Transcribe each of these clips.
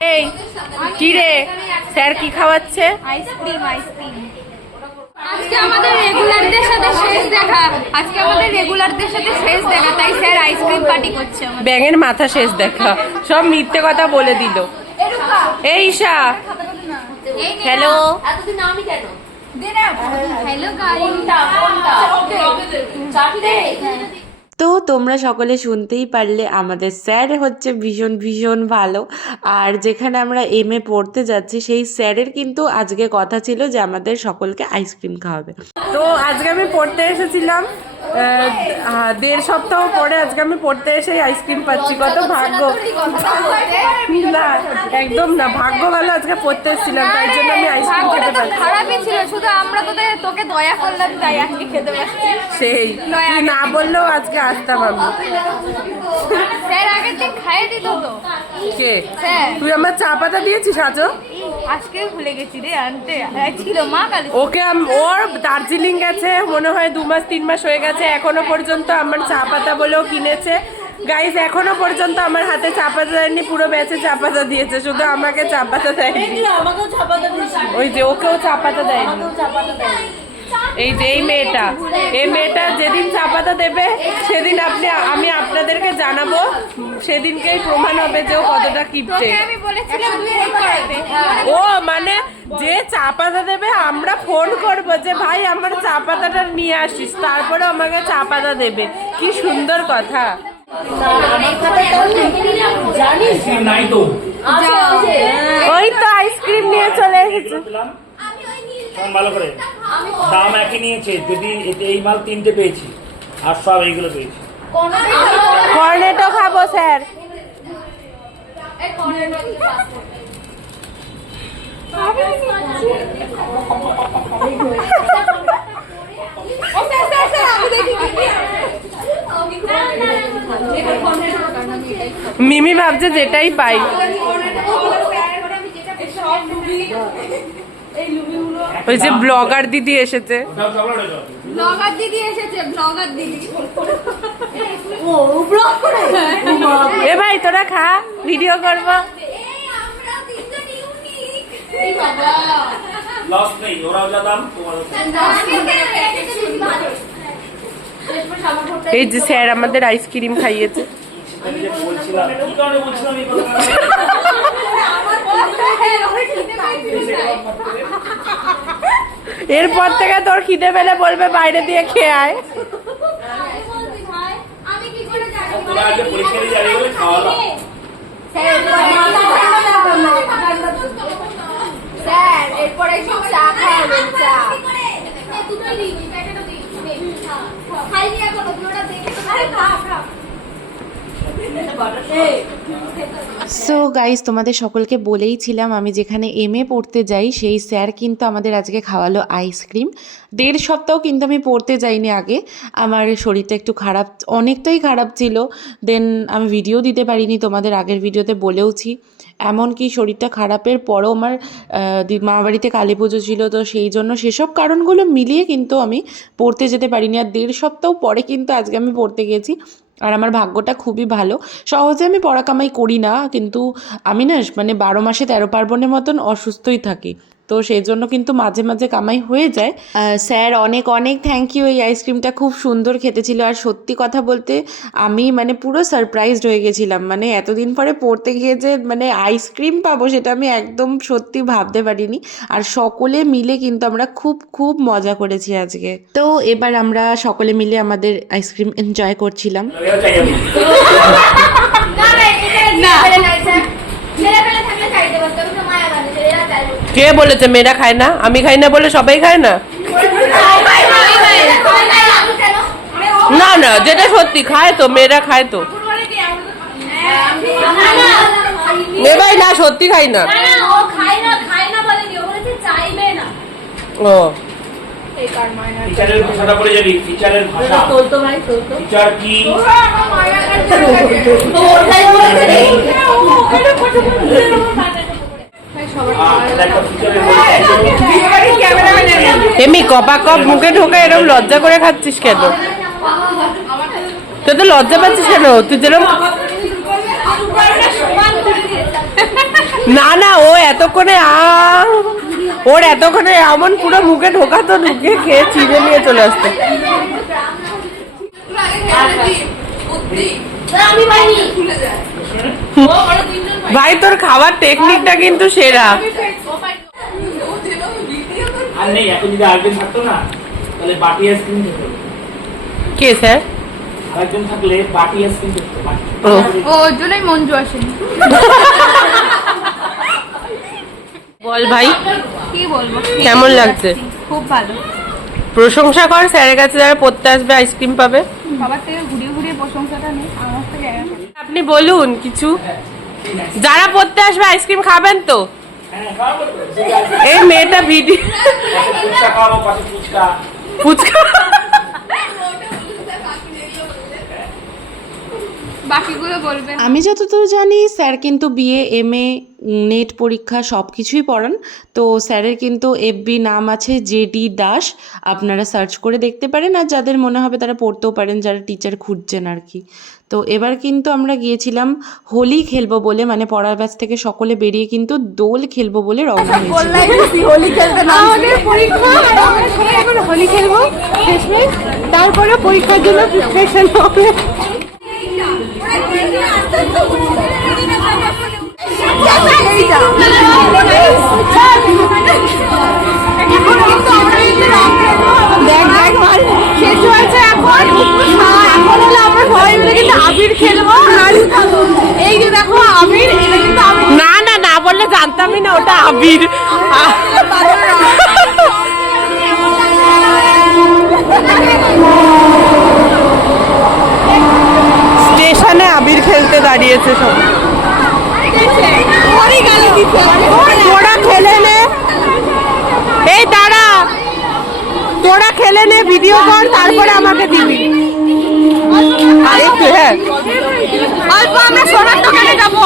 এই কি রে স্যার কি খাওয়াচ্ছে? Ice cream ice cream. আজকে আমাদের রেগুলারদের সাথে শেষ দেখা, তাই স্যার আইসক্রিম পার্টি করছে। ব্যাঙের মাথা শেষ দেখা, সব মিথ্যে কথা বলে দিল। এই ঈশা হ্যালো। হ্যালো তো তোমরা সকলে শুনতেই পারলে আমাদের স্যার হচ্ছে ভীষণ ভীষণ ভালো। আর যেখানে আমরা এমএ পড়তে যাচ্ছি সেই স্যারের কিন্তু আজকে কথা ছিল যে আমাদের সকলকে আইসক্রিম খাওয়াবে। তো আজকে আমি পড়তে এসেছিলাম 1.5 সপ্তাহ পরে আজকে আমি পড়তে এসে আইসক্রিম পাচ্ছি। কত ভাগ্য! না একদম না, ভাগ্য ভালো আজকে পড়তে এসেছিলাম, তাই জন্য আমি আইসক্রিম খেতে পাচ্ছি। খারাপই ছিল, শুধু আমরা তোকে দয়া করলাম তাই আজকে খেতে পাচ্ছি। সেই তুই না বললেও আজকে আসতাম আমি। স্যার আগের দিন খাইয়ে দিত তো। কে? স্যার তুই আমার চা পাতা দিয়েছিস আজও? আজকে ভুলে গেছি রে আনতে, ছিল মা কালী। ওকে ওর দার্জিলিং গেছে মনে হয় 2 মাস 3 মাস হয়ে গেছে, এখনো পর্যন্ত আমার চা পাতা বলেও কিনেছে। গাইস এখনো পর্যন্ত আমার হাতে চা পাতা দেয়নি, পুরো ব্যাচে চা পাতা দিয়েছে, শুধু আমাকে চা পাতা দেয়নি। ওই যে ওকেও চা পাতা দেয়নি। এই যে এই মেয়েটা যেদিন চা পাতা দেবে সেদিন আমি আপনাদেরকে জানাবো, সেদিনকেই প্রমাণ হবে যে ও কতটা কিপটে। আমি বলেছিলাম তুই ফোন করবে। ও মানে যে চা পাতা দেবে আমরা ফোন করবো যে ভাই আমার চা পাতাটা নিয়ে আসিস, তারপরে আমাকে চা পাতা দেবে। কি সুন্দর কথা। ওই তো আইসক্রিম নিয়ে চলে এসেছে। ভালো করে দাম একই নিয়েছে, যদি এই মাল 3টে পেয়েছি আর সব এইগুলো পেয়েছি। কর্নেটো খাবো স্যার। মিমি ভাবছে যেটাই পাই। ওই যে ব্লগার দিদি এসেছে। এ ভাই তোরা খা, ভিডিও করবো। এই যে স্যার আমাদের আইসক্রিম খাইয়েছে। এরপর থেকে তোর খিদে পেলে বলবে বাইরে দিয়ে খেয়ে আয়। সো গাইস তোমাদের সকলকে বলেইছিলাম আমি যেখানে এমএ পড়তে যাই সেই স্যার কিন্তু আমাদের আজকে খাওয়ালো আইসক্রিম। 1.5 সপ্তাহ কিন্তু আমি পড়তে যাইনি আগে, আমার শরীরটা একটু খারাপ, অনেকটাই খারাপ ছিল। দেন আমি ভিডিও দিতে পারিনি, তোমাদের আগের ভিডিওতে বলেওছি। এমনকি শরীরটা খারাপের পরও আমার মামাবাড়িতে কালী পুজো ছিল, তো সেই জন্য সেসব কারণগুলো মিলিয়ে কিন্তু আমি পড়তে যেতে পারিনি। আর 1.5 সপ্তাহ পরে কিন্তু আজকে আমি পড়তে গেছি। আর আমার ভাগ্যটা খুবই ভালো, সহজে আমি পড়া কামাই করি না, কিন্তু আমি না মানে 12 মাসে 13 পার্বণের মতন অসুস্থই থাকি, তো সেই জন্য কিন্তু মাঝে মাঝে কামাই হয়ে যায়। স্যার অনেক অনেক থ্যাংক ইউ, এই আইসক্রিমটা খুব সুন্দর খেতে ছিল। আর সত্যি কথা বলতে আমি মানে পুরো সারপ্রাইজড হয়ে গেছিলাম, মানে এতদিন পরে পড়তে গিয়ে যে মানে আইসক্রিম পাবো সেটা আমি একদম সত্যি ভাবতে পারিনি। আর সকলে মিলে কিন্তু আমরা খুব খুব মজা করেছি আজকে। তো এবার আমরা সকলে মিলে আমাদের আইসক্রিম এনজয় করছিলাম। কে বলেছে মেয়েরা খায় না? আমি খাই না বলে সবাই খায় না? না না, যেটা সত্যি খায় তো, মেয়েরা খায় তো। ভাই না, সত্যি খাই না। ও টিচারের ভাষাটা পড়ে যাবি, টিচারের ভাষা। টিচার কি? এমনি কপা কপ মুখে ঢোকা এরকম লজ্জা করে খাচ্ছিস কেন? তুই তো লজ্জা পাচ্ছিস কেন? তুই যেরকম না না, ও এতক্ষণে ওর এতক্ষণে এমন পুরো মুখে ঢোকাতো, ঢুকে খেয়ে চিড়ে নিয়ে চলে আসতো। ভাই তোর খাবার টেকনিকটা কিন্তু সেরা। আর নেই, এখন যদি আরেকজন থাকতো না তাহলে বাটি আইসক্রিম খেত। কে স্যার? আরেকজন থাকলে বাটি আইসক্রিম খেত। ওর জন্যই মঞ্জু আসেনি। বল ভাই, কি বলবো, কেমন লাগছে? খুব ভালো। প্রশংসা কর স্যারের কাছে, যারা পড়তে আসবে আইসক্রিম পাবে। সবার থেকে ঘুরিয়ে ঘুরিয়ে প্রশংসাটা নেই, আমার থেকে আপনি বলুন কিছু, যারা পড়তে আসবে আইসক্রিম খাবেন তো? এই মেয়েটা ভিডিও ফুচকা খাওয়াবো, পাশে ফুচকা। ফুচকা বাকিগুলো বলবেন। আমি যতদূর জানি স্যার কিন্তু বিএ এমএ নেট পরীক্ষা সব কিছুই পড়ান। তো স্যারের কিন্তু এফবি নাম আছে জেডি দাস, আপনারা সার্চ করে দেখতে পারেন। আর যাদের মনে হবে তারা পড়তেও পারেন, যারা টিচার খুঁজছেন আর কি। তো এবার কিন্তু আমরা গিয়েছিলাম হোলি খেলবো বলে, মানে পড়ার ব্যাচ থেকে সকলে বেরিয়ে কিন্তু দোল খেলবো বলে রওনা হয়েছিল। হোলি খেলতে না, আমাদের পরীক্ষা, আমরা সবাই এখন হোলি খেলবো শেষমেশ, তারপরে পরীক্ষার জন্য প্রিপারেশন হবে। আবির খেলবো, এই যে দেখো আবির, এটা কিন্তু না না না বললে জানতামই না ওটা আবির। স্টেশনে আবির খেলতে দাঁড়িয়েছে সব। তোরা খেলে নে, এই দাঁড়া, তোরা খেলে নে, ভিডিও কর, তারপরে আমাকে দিবি। আরেকটু, হ্যাঁ অল্প আমরা সোনার দোকানে যাবো,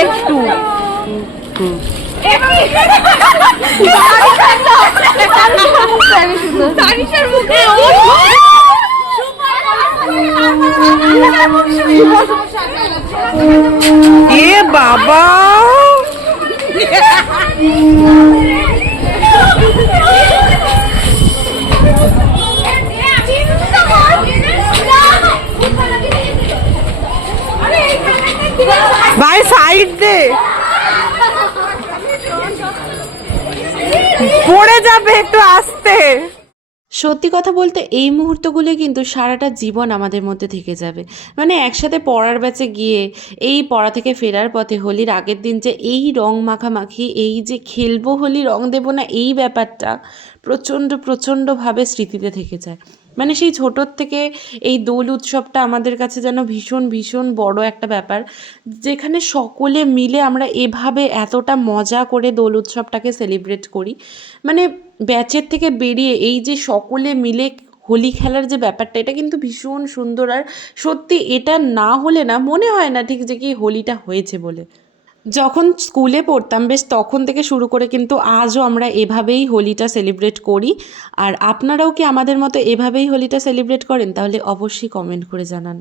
একটু এ বাবা, ভাই সাইড দে, পড়ে যাবে, একটু আস্তে। সত্যি কথা বলতে এই মুহূর্তগুলো কিন্তু সারাটা জীবন আমাদের মধ্যে থেকে যাবে। মানে একসাথে পড়ার ব্যাচে গিয়ে এই পড়া থেকে ফেরার পথে হোলির আগের দিন যে এই রং মাখামাখি, এই যে খেলবো হোলি রং দেবো না, এই ব্যাপারটা প্রচণ্ডভাবে স্মৃতিতে থেকে যায়। মানে সেই ছোটোর থেকে এই দোল উৎসবটা আমাদের কাছে যেন ভীষণ বড় একটা ব্যাপার, যেখানে সকলে মিলে আমরা এভাবে এতটা মজা করে দোল উৎসবটাকে সেলিব্রেট করি। মানে ব্যাচের থেকে বেরিয়ে এই যে সকলে মিলে হোলি খেলার যে ব্যাপারটা, এটা কিন্তু ভীষণ সুন্দর। আর সত্যি এটা না হলে না মনে হয় না ঠিক যে কি হোলিটা হয়েছে বলে। যখন স্কুলে পড়তাম বেশ তখন থেকে শুরু করে কিন্তু আজও আমরা এভাবেই হোলিটা সেলিব্রেট করি। আর আপনারাও কি আমাদের মতো এভাবেই হোলিটা সেলিব্রেট করেন? তাহলে অবশ্যই কমেন্ট করে জানান।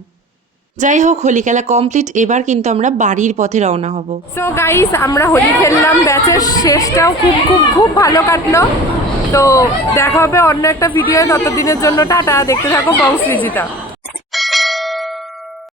যাই হোক, হোলি খেলা কমপ্লিট, এবার কিন্তু আমরা বাড়ির পথে রওনা হব। সো গাইস, আমরা হোলি খেললাম, ব্যাচের শেষটাও খুব ভালো কাটলো। তো দেখা হবে অন্য একটা ভিডিও, ততদিনের জন্য টাটা, দেখতে থাকো বংশ রিজিতা।